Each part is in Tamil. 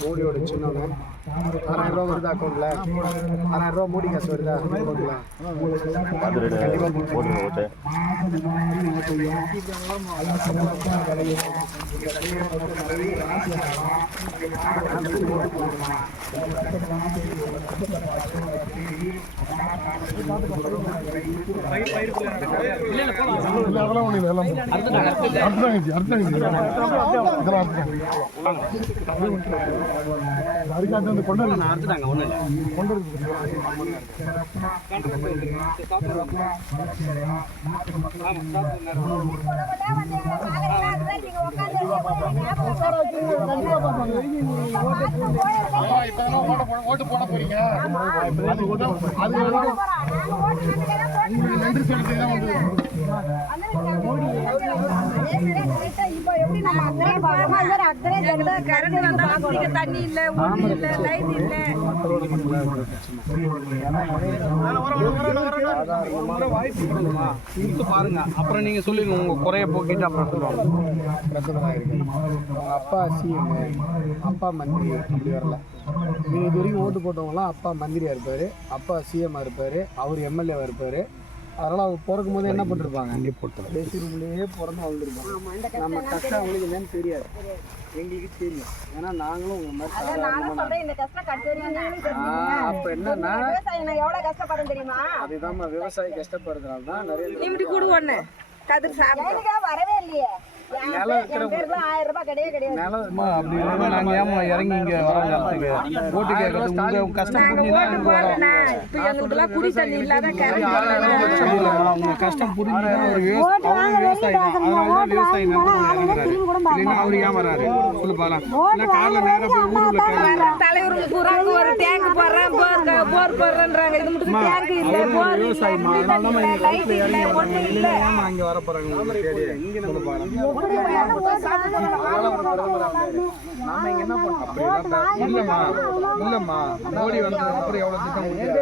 மோடியோட சின்னவனே. ஆறாயிரம் ரூபா வருது அக்கௌண்ட்ல ஆறாயிரம் ரூபா மோடி காசு வருதா அக்கௌண்ட்ல அதெல்லாம் ஒண்ணும் இல்ல, எல்லாம் போதும். அறுத்துட்டாங்க இதெல்லாம் அதுக்காக வந்து- கொண்டு ஓட்டு போட போறீங்க நன்றி செலுத்தி தான் வந்து தண்ணி இல்ல இல்ல லைட் இல்ல வாய்ப்பு பாருங்க அப்புறம் நீங்க சொல்லுங்க உங்க குறைய போக்கிட்டு அப்புறம் சொல்லுவாங்க இருக்கு அப்பா சிஎம் அப்பா மந்திரி அப்படி வரல நீங்கள் இது வரைக்கும் ஓட்டு போட்டவங்களாம் அப்பா மந்திரியாக இருப்பார் அப்பா சிஎம்மாக இருப்பார் அவர் எம்எல்ஏவாக இருப்பார் அதனால் அவங்க பிறக்கும் போது என்ன பண்ணிருப்பாங்க? அங்கே போட்டு பேசி ரூம்லேயே பிறந்து வளர்ந்துருப்பாங்க. நம்ம கஷ்டம் அவங்களுக்கு என்னன்னு தெரியாது. எங்களுக்கு தெரியும். ஏன்னா நாங்களும் உங்கள் மாதிரி அப்போ என்னன்னா நான் எவ்வளவு கஷ்டப்படும் தெரியுமா? அதுதான் விவசாயி கஷ்டப்படுறதுனால தான் நிறைய கொடு ஒண்ணு வரவே இல்லையே. நாங்க ஏமா இறங்கி இங்க வர நேரத்துக்கு ஓட்டு கேட்கறது உங்க கஷ்டம் புரிஞ்சுதான் வரோம் கஷ்டம் புரிஞ்சுதான் ஒரு விவசாயி அதனால தான் விவசாயி அவரு ஏன் வராரு சொல்லு இல்லை காலைல நேரம் போய் டேங்க் இல்ல போர் இல்ல தண்ணி இல்ல லைட் இல்ல ஒண்ணு இல்ல. ஏமா இங்க வர போறாங்க உங்களுக்கு. தேடி சொல்லு பாலாம் நாம இங்க என்ன பண்ணோம் இல்லம்மா. இல்லம்மா. மோடி வந்ததுக்கு அப்புறம் எவ்வளவு திட்டம் கொடுத்தாரு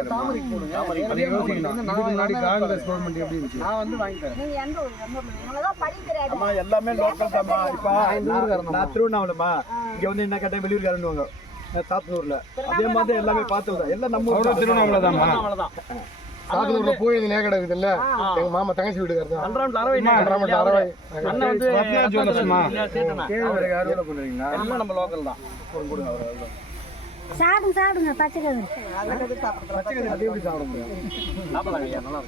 அதை யோசிக்கணும் இதுக்கு முன்னாடி காங்கிரஸ் கவர்மெண்ட் எப்படி இருந்துச்சு? நான் வந்து வாங்கி தரேன் நீங்க எந்த ஊர் எந்த ஊர்? இவங்களதான் படிக்க தெரியாது அம்மா எல்லாமே லோக்கல் தான்மா இப்போ நான் திருவண்ணாமலைமா இங்க வந்து என்ன கேட்டேன் வெளியூர்காரன்னுவாங்க. நான் சாத்தனூர்ல. அதே மாதிரி எல்லாமே பார்த்து எல்லாம் நம்ம ஊர் தான். திருவண்ணாமலை தான். சாத்தனூர்ல கோயில் நே கிடக்குது இல்ல எங்க மாமா தங்கச்சி வீட்டுக்காரர் தான் அன்றாம் அரவை. அண்ணன் வந்து. சேட்டனா. கேழ்வரகு அறுவடை பண்ணுவீங்களா? எல்லாம் நம்ம லோக்கல் தான். கொடுங்க, அவரை. சாப்பிடுங்க சாப்பிடுங்க பச்சை கதிர் அது எப்படி சாப்பிட முடியும்? சாப்பிடலாங்க ஐயா நல்லா